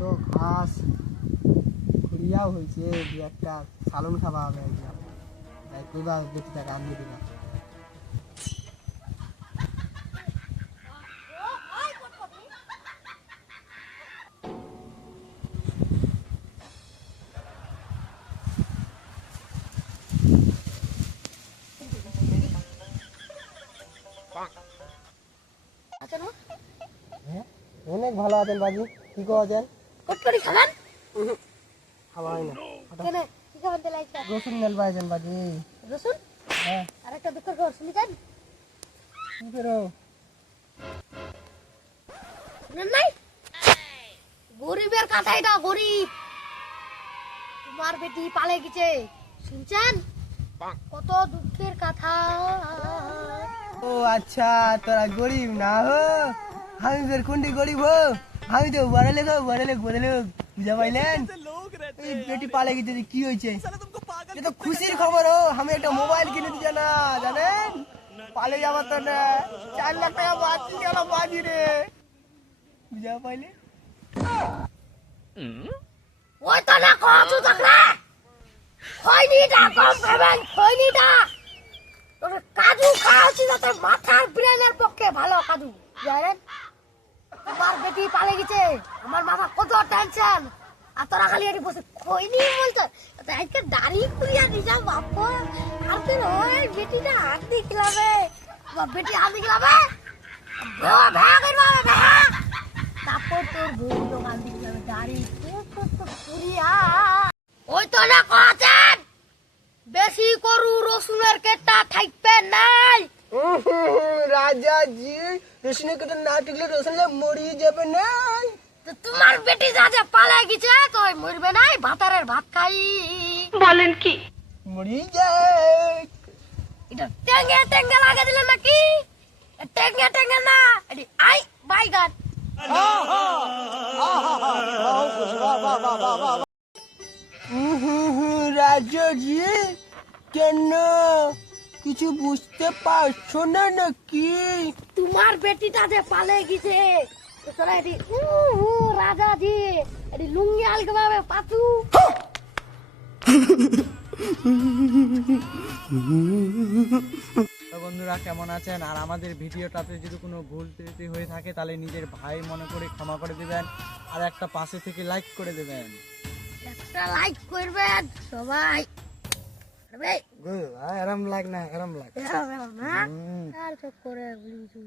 তো ঘাস খুঁড়িয়াও হয়েছে, দু একটা সালন খাওয়া হবে একদম। তাই কইবা বেশি টাকা আনবি দিবা। হ্যাঁ, অনেক ভালো আছেন বাজি। কি করছেন? কটকটি খাবেন? খাওয়া হয় না। কেন কি খাবেন তেলাই স্যার? রসুন নেল পাইছেন বাজি। রসুন হ্যাঁ, আর একটা দুঃখের খবর শুনেছেন? কি করো? শুনেন নাই? গরিবের কথা এটা, গরিব। তোমার বেটি পালে গেছে, শুনছেন? কত দুঃখের কথা। ও আচ্ছা, তোরা গরিব না হো, আমি ফের কোনটি গরিব হো? আমি তো বড় লোক, বড় লোক, বড় লোক। বুঝা পাইলেন? এই বেটি পালে গেছে, কি হয়েছে? এ তো খুশির খবর হো। আমি একটা মোবাইল কিনে দিছে না, জানেন? পালে যাবার তো না, 4 লাখ টাকা বাঁচি গেল বাজি রে। বুঝা পাইলে? ওই তো না কচু দেখলে, খৈনিটা কম খাবেন, খৈনিটা। তোর কাজু খাওয়া উচিত, যাতে মাথার ব্রেনের পক্ষে ভালো কাজু, জানেন? তোমার বেটি পালে গেছে, আমার মাথা কত টেনশন। আর তোরা খালি এটি বসে খৈনি বলছে, আজকে দাড়ি খুলিয়া নিজা বাপ। আর তোর ওই বেটিটা হাত দিয়ে খেলাবে, বেটি হাত দিয়ে খেলাবে, তারপর তোর বউ দোকান দিয়ে খেলাবে দাড়ি খুলিয়া। ওই তো না কছেন, বেশি করু রসুনের কেটটা থাকবে নাই। রাজা জি, রসুনের কেটে না টিকলে রসুনলে মরিয়ে যাবে না। তো তোমার বেটি যা যা পালাই গেছে, তো মরবে নাই, ভাতারের ভাত খাই। বলেন কি? মরিয়ে যায়। এটা টেঙ্গে টেঙ্গে লাগা দিল নাকি? টেঙ্গে টেঙ্গে না, এটি আই বাইগান। রাজা জি, কেন কিছু বুঝতে পারছো না নাকি? তোমার বেটিটা যে পালে গেছে, তো তোরা এটি রাজা জি, এটি লুঙ্গি আলকে ভাবে পাতু। তো বন্ধুরা কেমন আছেন? আর আমাদের ভিডিওটাতে যদি কোনো ভুল ত্রুটি হয়ে থাকে তাহলে নিজের ভাই মনে করে ক্ষমা করে দিবেন, আর একটা পাশে থেকে লাইক করে দেবেন। একটা লাইক করবেন সবাই। আরাম লাগ না, আরাম লাগ। না আর তো করে বলি